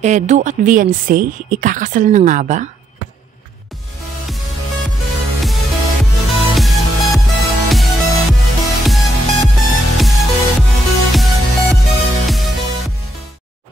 Edu at Viansay, ikakasal na nga ba?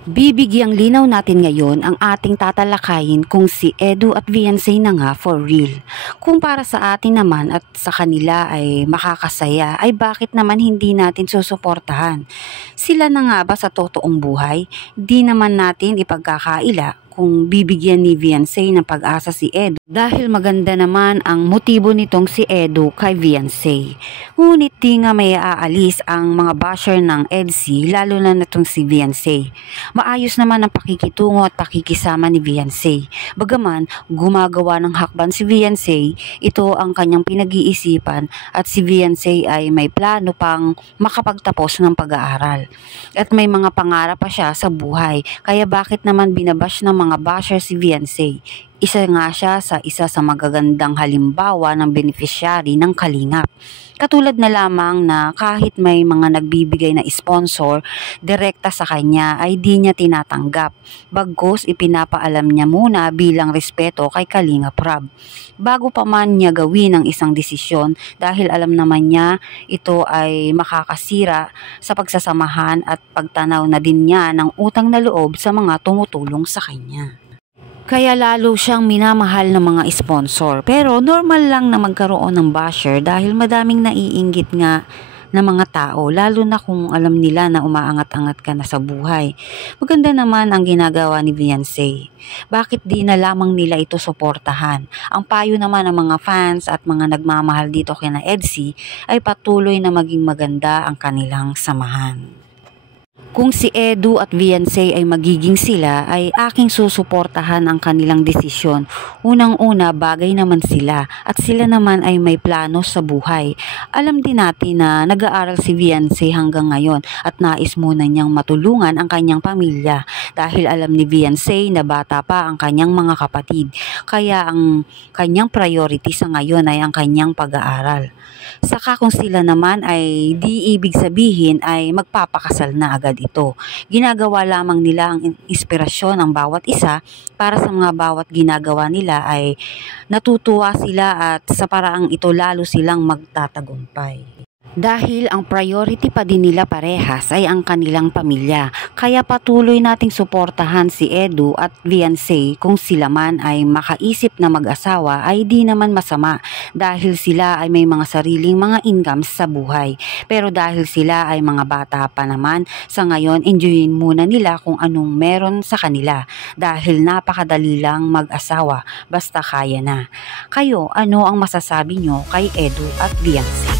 Bibigyang linaw natin ngayon ang ating tatalakayin kung si Edu at Viansay na nga for real. Kung para sa atin naman at sa kanila ay makakasaya, ay bakit naman hindi natin susuportahan? Sila na nga ba sa totoong buhay? Di naman natin ipagkakaila kung bibigyan ni Viansay ng pag-asa si Edu dahil maganda naman ang motibo nitong si Edu kay Viansay. Ngunit di nga may aalis ang mga basher ng EDSI lalo na natong si Viansay. Maayos naman ang pakikitungo at pakikisama ni Viansay. Bagaman gumagawa ng hakban si Viansay, ito ang kanyang pinag-iisipan at si Viansay ay may plano pang makapagtapos ng pag-aaral. At may mga pangarap pa siya sa buhay, kaya bakit naman binabash ng mga basher si Viansay? Isa nga siya sa magagandang halimbawa ng beneficiary ng Kalingap. Katulad na lamang na kahit may mga nagbibigay na sponsor direkta sa kanya ay di niya tinatanggap. Bagkus ipinapaalam niya muna bilang respeto kay Kalingap Rab. Bago pa man niya gawin ang isang desisyon dahil alam naman niya ito ay makakasira sa pagsasamahan at pagtanaw na din niya ng utang na loob sa mga tumutulong sa kanya. Kaya lalo siyang minamahal ng mga sponsor. Pero normal lang na magkaroon ng basher dahil madaming naiinggit nga ng mga tao, lalo na kung alam nila na umaangat-angat ka na sa buhay. Maganda naman ang ginagawa ni Viansay. Bakit di na lamang nila ito suportahan? Ang payo naman ng mga fans at mga nagmamahal dito kina EDSI ay patuloy na maging maganda ang kanilang samahan. Kung si Edu at Viansay ay magiging sila, ay aking susuportahan ang kanilang desisyon. Unang-una, bagay naman sila at sila naman ay may plano sa buhay. Alam din natin na nag-aaral si Viansay hanggang ngayon at nais muna niyang matulungan ang kanyang pamilya dahil alam ni Viansay na bata pa ang kanyang mga kapatid. Kaya ang kanyang priority sa ngayon ay ang kanyang pag-aaral. Saka kung sila naman ay di ibig sabihin ay magpapakasal na agad ito. Ginagawa lamang nila ang inspirasyon ang bawat isa para sa mga bawat ginagawa nila ay natutuwa sila at sa paraang ito lalo silang magtatagumpay. Dahil ang priority pa din nila parehas ay ang kanilang pamilya. Kaya patuloy nating suportahan si Edu at Viansay kung sila man ay makaisip na mag-asawa ay di naman masama dahil sila ay may mga sariling mga incomes sa buhay. Pero dahil sila ay mga bata pa naman, sa ngayon enjoyin muna nila kung anong meron sa kanila dahil napakadali lang mag-asawa basta kaya na. Kayo, ano ang masasabi nyo kay Edu at Viansay?